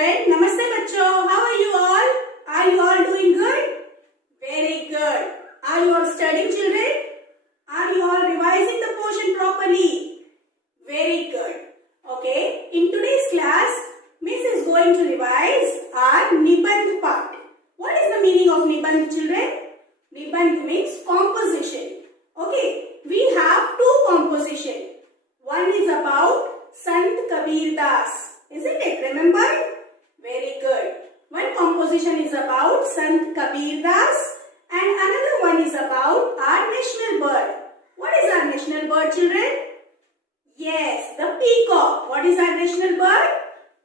children. Namaste bachcho. How are you all? Are you all doing good? Very good. Are you all studying, children? Are you all revising the portion properly? Very good. Okay. In today's class, Miss is going to revise our Nibandh part. What is the meaning of Nibandh, children? Nibandh means composition. Okay. We have two composition. One is about Sant Kabir Das. Isn't it? Remember? Very good. One composition is about Sant Kabir Das and another one is about our national bird. What is our national bird, children? Yes, the peacock. What is our national bird?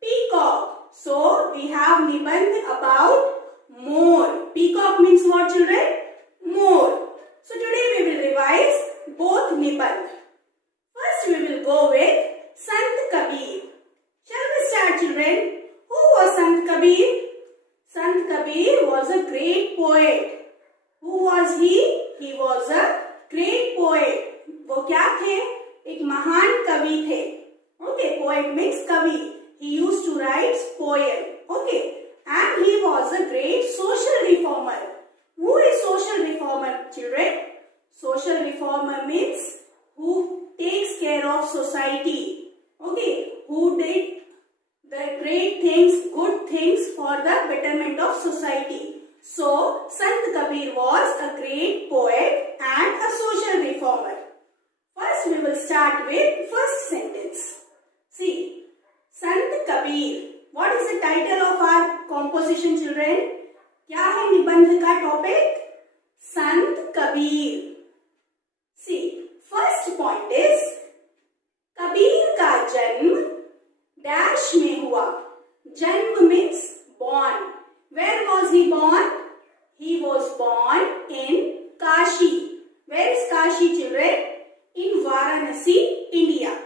Peacock. So, we have Nibandh about more. Peacock means what, children? More. So, today we will revise both Nibandh. First, we will go with Sant Kabir. Shall we start, children? Who was Sant Kabir? Sant Kabir was a great poet. Who was he? He was a great poet. वो क्या थे? एक महान कवि थे. Okay, poet means कवि. He used to write poem. Okay, and he was a great social reformer. Who is social reformer, children? Social reformer means who takes care of society. Okay, who did the great things, good things for the betterment of society. So, Sant Kabir was a great poet and a social reformer. First, we will start with first sentence. See, Sant Kabir. What is the title of our composition, children? क्या है निबंध का topic? Sant Kabir. See, first point is Kabir का जन्म dash में हुआ. जन्म means born. Where was he born? He was born in Kashi. Where is Kashi, children? In Varanasi, India.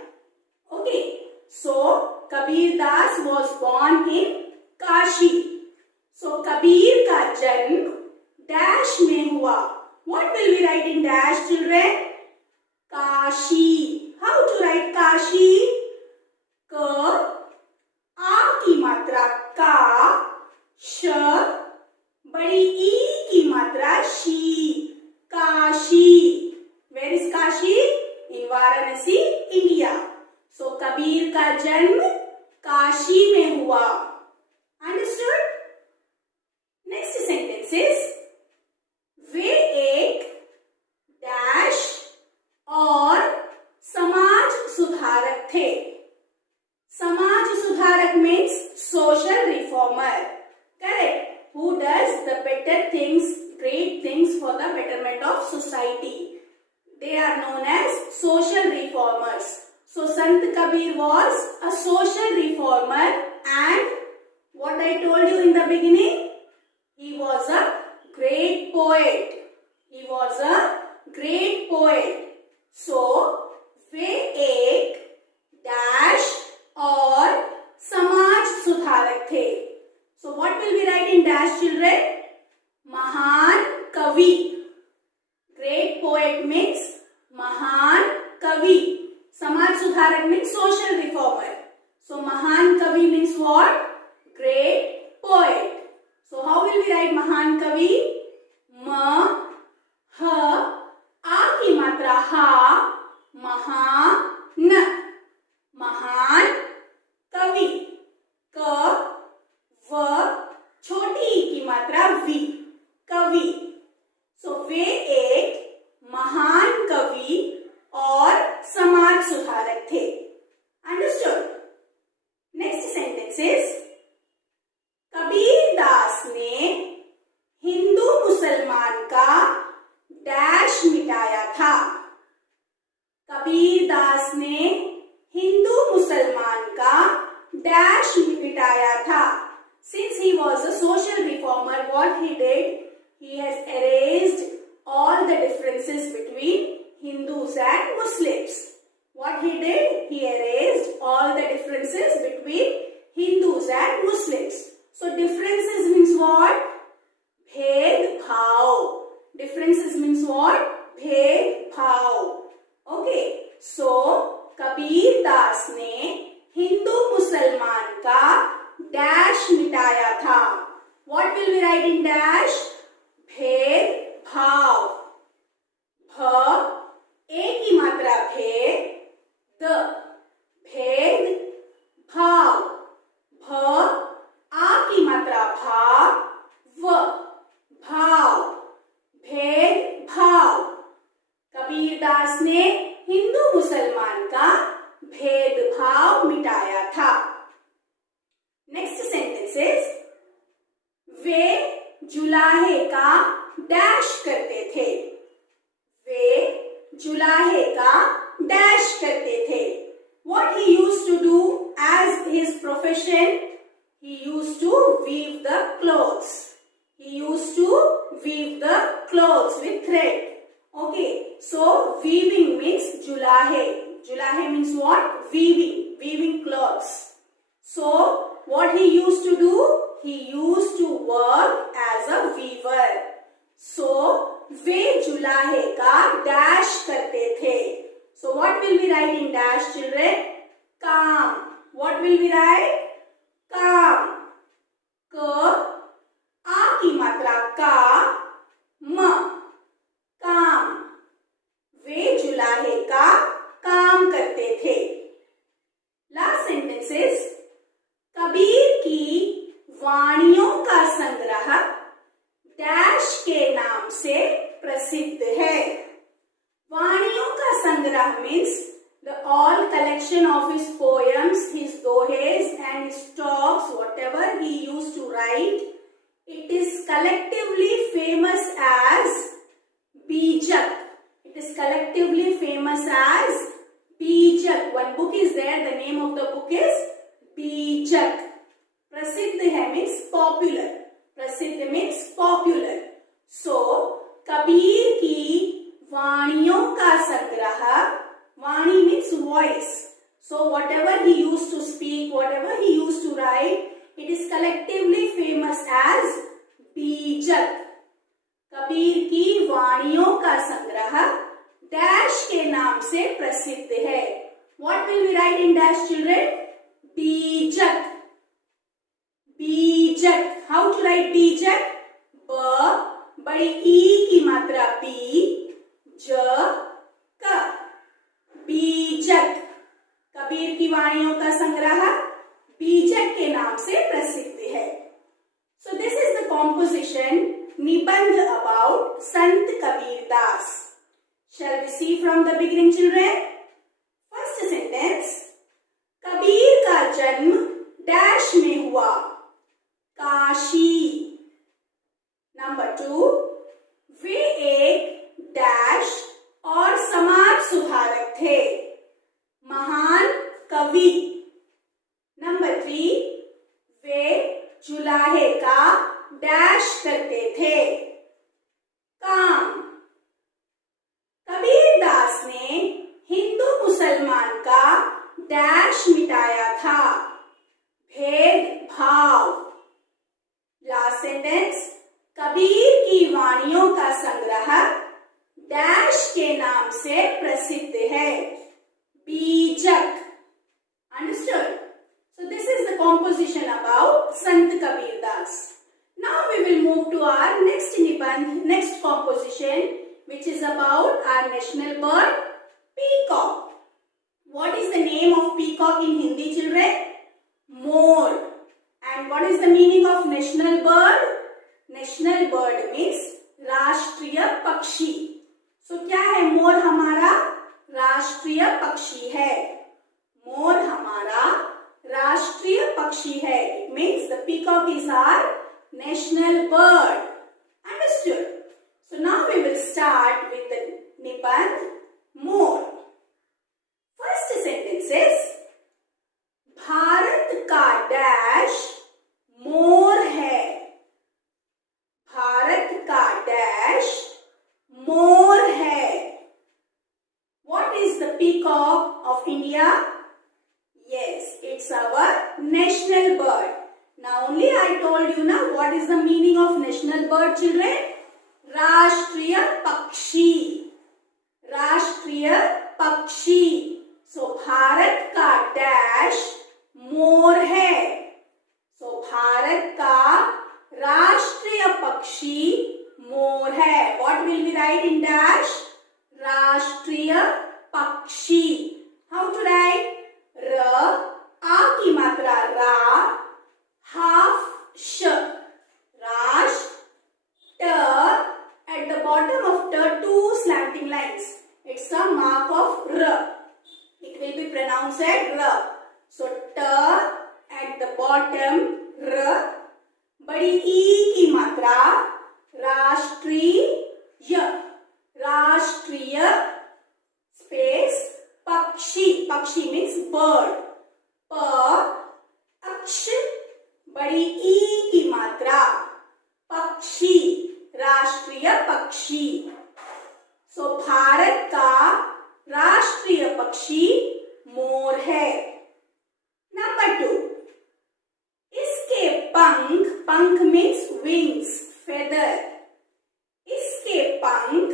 Okay. So, Kabir Das was born in Kashi. So, Kabir का जन्म dash में हुआ. What will we write in dash, children? Kashi. How to write Kashi? Ka, आ की मात्रा का, श, बड़ी ई की मात्रा she, Kashi. Where is Kashi? In Varanasi, India. So, Kabir का जन्म काशी में हुआ. Understood? Next sentence is वे एक डैश और समाज सुधारक थे. समाज सुधारक means social reformer. Correct? Who does the better things, great things for the betterment of society. They are known as social reformers. So, Sant Kabir was a social reformer and what I told you in the beginning, he was a great poet. He was a great poet. So, वे एक dash और समाज सुधारक थे. So, what will we write in dash, children? महान कवि. Great poet means महान कवि. समाज सुधारक means social reformer. So, महान कवि means what? Great poet. So, how will we write महान कवि? म, ह, आ की मात्रा हा, महान. महान कवि. क, व, छोटी ई की मात्रा वी, कवि. सो वे एक महान कवि और समाज सुधारक थे. Understood? Next sentence is Kabir Das ने हिंदू मुसलमान का डैश मिटाया था. कबीर दास ने हिंदू मुसलमान का डैश मिटाया था. Since he was a social reformer, what he did? He has erased all the differences between Hindus and Muslims. What he did? He erased all the differences between Hindus and Muslims. So, differences means what? Bhed bhav. Differences means what? Bhed bhav. Okay. So, Kabir Das ने हिंदू मुसलमान का dash मिटाया था. What will we write in dash? भेदभाव. भ ए की मात्रा भे, द भेद भाव. भ आ की मात्रा भा, व भाव. भेद भाव. कबीरदास ने हिंदू मुसलमान का भेदभाव मिटाया था. Next sentences. वे जुलाहे का डैश करते थे. वे जुलाहे का डैश करते थे. What he used to do as his profession? He used to weave the clothes. He used to weave the clothes with thread. Okay, so weaving means julahe. Julahe means what? Weaving. Weaving clothes. So what he used to do? He used to work as a weaver. So वे जुलाहे का dash करते थे. So what will we write in dash, children? काम. What will we write? काम. क आ की मात्रा का, म काम. वे जुलाहे का काम करते थे. Last sentences. कबीर की वाणियों का संग्रह डैश के नाम से प्रसिद्ध है. वाणियों का संग्रह means the all collection of his poems, his dohes and his talks, whatever he used to write, it is collectively famous as Bijak. It is collectively famous as Bijak. One book is there, the name of the book is Bijak. प्रसिद्ध है means popular. प्रसिद्ध means popular. So Kabir की वाणियों का संग्रह, वाणी means voice. So whatever he used to speak, whatever he used to write, it is collectively famous as बीजक. कबीर की वाणियों का संग्रह डैश के नाम से प्रसिद्ध है. What will we write in dash, children? बीजक. बीजक. How to write बीजक? ब बड़ी ई की मात्रा बी, ज क. बीजक. कबीर की वाणियों का संग्रह बीजक के नाम से प्रसिद्ध है. So this is the composition निबंध about Sant Kabirdas. Shall we see from the beginning, children? First sentence. Kabir का जन्म डैश में हुआ. काशी. नंबर 2. वे एक डैश और समाज सुधारक थे. महान कवि. नंबर 3. वे जुलाहे का डैश करते थे. काम. कबीरदास ने हिंदू मुसलमान का डैश मिटाया था. भेदभाव. Last sentence. कबीर की वाणियों का संग्रह डैश के नाम से प्रसिद्ध है. बीजक. Understood? So this is the composition about Sant Kabirdas. Now we will move to our next nibandh, next composition, which is about our national bird, peacock. What is the name of peacock in Hindi, children? More. And what is the meaning of national bird? National bird means राष्ट्रीय पक्षी. So क्या है मोर? हमारा राष्ट्रीय पक्षी है. मोर हमारा राष्ट्रीय पक्षी है. It means the peacock is our national bird. Understood? So now we will start with the nibandh more. First sentence is Bharat का डैश मोर है. भारत का डैश मोर है. What is the peacock of India? Yes, it's our national bird. Now only I told you now what is the meaning of national bird, children? राष्ट्रीय पक्षी. राष्ट्रीय पक्षी. So Bharat का dash more है. So Bharat का पक्षी मोर है. What will we write in dash? राष्ट्रीय पक्षी. How to write? र, आ की मात्रा रा, half श, राष्ट्र. At the bottom of the two slanting lines. It's a mark of r. It will be pronounced as r. So t at the bottom r. बड़ी ई की मात्रा राष्ट्रीय, राष्ट्रीय स्पेस पक्षी. पक्षी मीन्स बर्ड. प अक्ष बड़ी ई की मात्रा पक्षी, राष्ट्रीय पक्षी. सो भारत का राष्ट्रीय पक्षी मोर है. नंबर 2. इसके पंख, पंख मीन्स विंग्स, फेदर. इसके पंख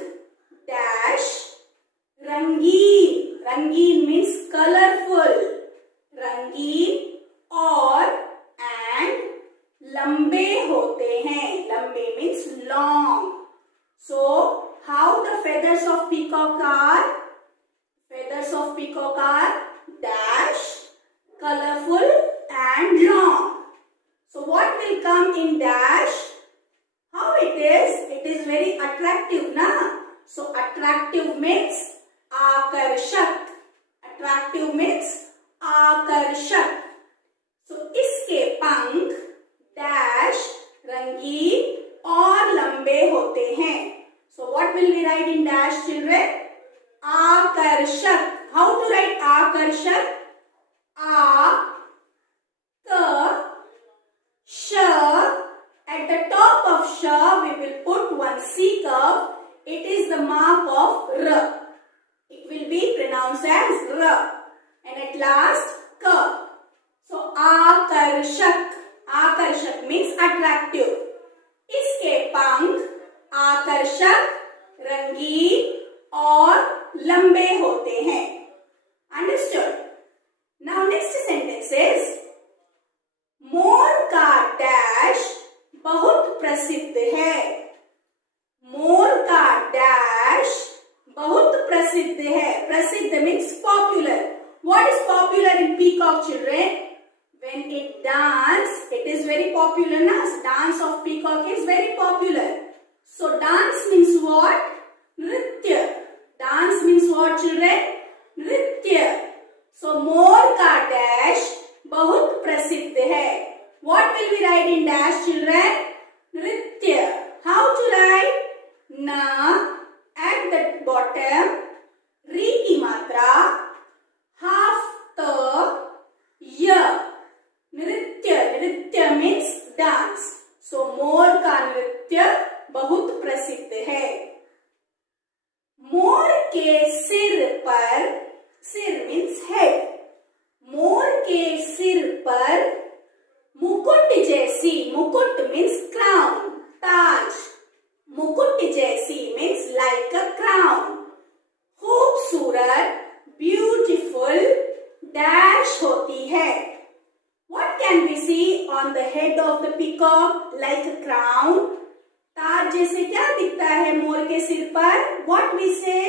डैश रंगीन, रंगीन मीन्स कलरफुल, रंगीन और एंड लंबे होते हैं. लंबे means long. So how the feathers of peacock are? Feathers of peacock are dash, colorful and long. So what will come in dash? How it is? It is very attractive, na? So attractive means आकर्षक. Attractive means आकर्षक. So इसके पंख dash रंगीन और लंबे होते हैं. So what will we write in dash, children? आकर्षक. How to write आकर्षक? आ क श. At the top of sh we will put one C curve. It is the mark of r. It will be pronounced as r. And at last k. So आकर्षक. आकर्षक means attractive. इसके पंख आकर्षक, रंगीन और लंबे होते हैं. Understood? Now next sentence is मोर का डैश बहुत प्रसिद्ध है. मोर का डैश बहुत प्रसिद्ध है. प्रसिद्ध means popular. What is popular in peacock, children? When it dance, it is very popular, na? Dance of peacock is very popular. So dance means what? Nritya. Dance means what, children? Nritya. So मोर का dash बहुत प्रसिद्ध है. What will we write in dash, children? Nritya. How to write? Na at the bottom, री की मात्रा, half त य. नृत्य. नृत्य मीन्स डांस. सो मोर का नृत्य बहुत प्रसिद्ध है. मोर के सिर पर, सिर मीन्स हेड. मोर के सिर पर मुकुट जैसी, मुकुट मीन्स क्राउन, ताज. मुकुट जैसी मीन्स लाइक अ क्राउन. खूबसूरत, ब्यूटीफुल डैश होती है. What can we see on the head of the peacock like a crown? ताज जैसे क्या दिखता है मोर के सिर पर? What we say?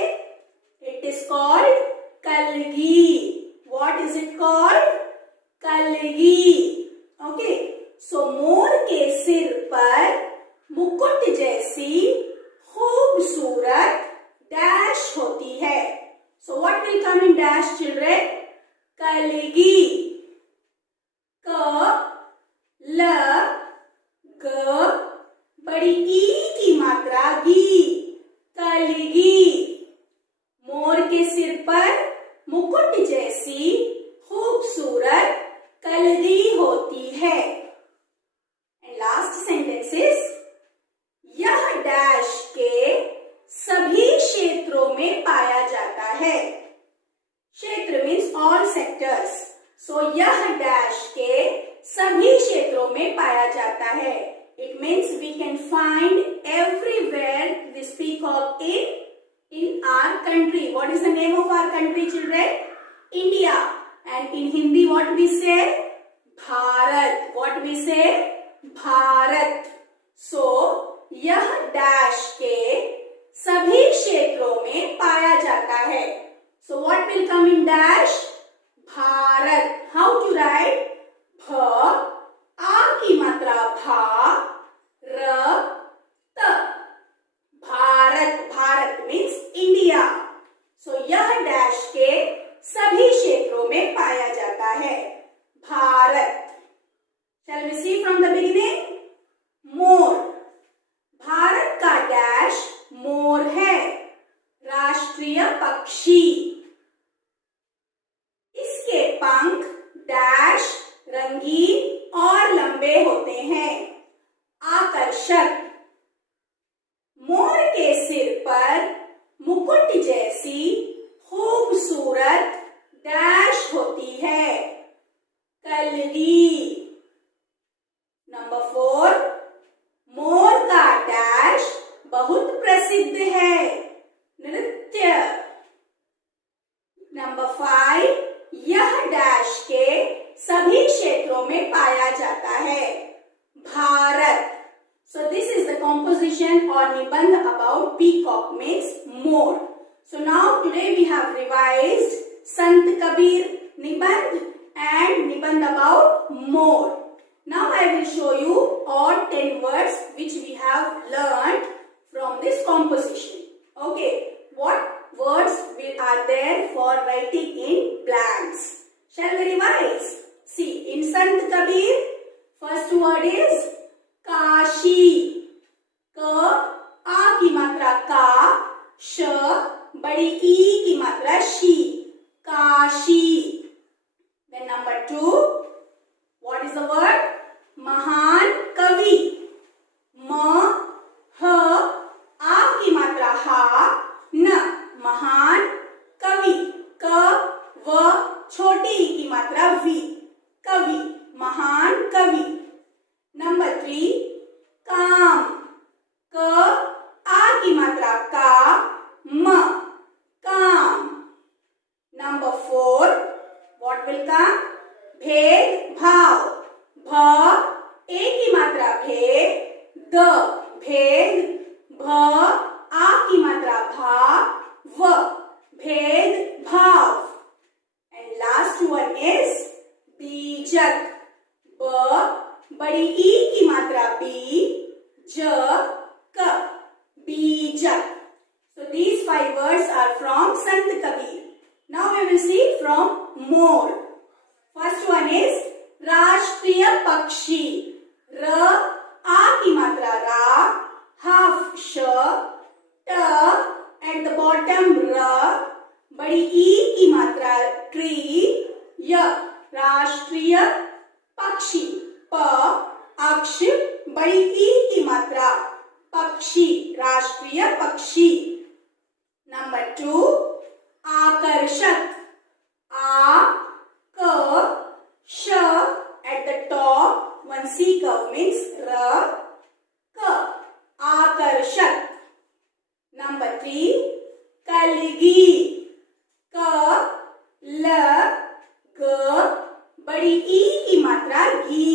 It is called कलगी. What is it called? कलगी. Okay. So मोर के सिर पर मुकुट जैसी खूबसूरत डैश होती है. So what will come in dash, children? कलगी. क ल ग बड़ी ई की मात्रा गी. कलगी. मोर के सिर पर मुकुट जैसी खूबसूरत कलगी होती है. एंड लास्ट सेंटेंस इज यह डैश के सभी क्षेत्रों में पाया जाता है. क्षेत्र मीन्स ऑल सेक्टर्स. सो यह डैश के सभी क्षेत्रों में पाया जाता है. It means we can find everywhere this peacock in our country. What is the name of our country, children? India. And in Hindi, what we say? Bharat. What we say? Bharat. So dash के सभी क्षेत्रों में पाया जाता है. So what will come in dash? Bharat. How to write? भ आ की मात्रा भा, र त. Bharat. Bharat means India. So यह डैश के सभी क्षेत्रों में पाया जाता है. Bharat. Shall we see from the beginning? मोर. भारत का डैश मोर है, राष्ट्रीय पक्षी. इसके पंख डैश रंगीन और लंबे होते हैं. आकर्षक. मोर के सिर पर मुकुट जैसी खूबसूरत डैश होती है, कलगी. नंबर 4, मोर का डैश बहुत प्रसिद्ध है, नृत्य. नंबर 5, यह डैश के सभी क्षेत्रों में पाया जाता है, Bharat. So this is the composition or nibandh about peacock means more. So now today we have revised Sant Kabir nibandh and nibandh about more. Now I will show you all 10 words which we have learned from this composition. Okay, what words are there for writing in blanks? Shall we revise? See, in Sant Kabir, first word is Kashi. क आ की मात्रा का, श बड़ी ई की मात्रा she, Kashi. Then number 2, what is the word? महान कवि. म ह आ की मात्रा हा, न महान कवि. क व छोटी ई की मात्रा वी, कवि, महान कवि. नंबर 3, काम. क आ की मात्रा का, म काम. Number 4, what will come? भेद भाव. भ ए की मात्रा भे, द भेद, भ आ की मात्रा भा, व भेद भाव. And last one is बीजक. ब बड़ी ई की मात्रा बी, ज क, बीजक. So these 5 words are from Sant Kabir. Now we will see from more. First one is राष्ट्रीय पक्षी. र आ की मात्रा रा, हाफ श, ट at the bottom र, बड़ी ई की मात्रा ट्री, य राष्ट्रीय पक्षी. प अक्ष बड़ी ई की मात्रा पक्षी, राष्ट्रीय पक्षी. नंबर 2, आकर्षक. आ क श at the top, one C curve means र, क आकर्षक. नंबर 3, कलगी. क ल ग बड़ी ई की मात्रा गी,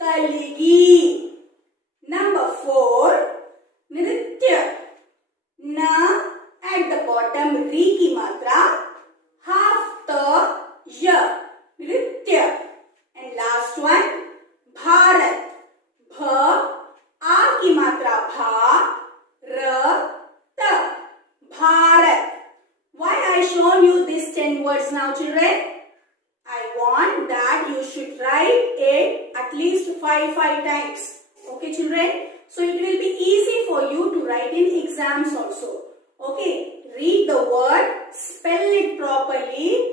कलगी. नंबर 4, नृत्य. न at the bottom री की मात्रा, हाफ त य, नृत्य. And last one, Bharat. भ आ की मात्रा भा, र त, Bharat. Why I shown you these 10 words now, children? I want that you should write it at least 5 times. Okay, children? So it will be easy for you to write in exams also. Okay, read the word, spell it properly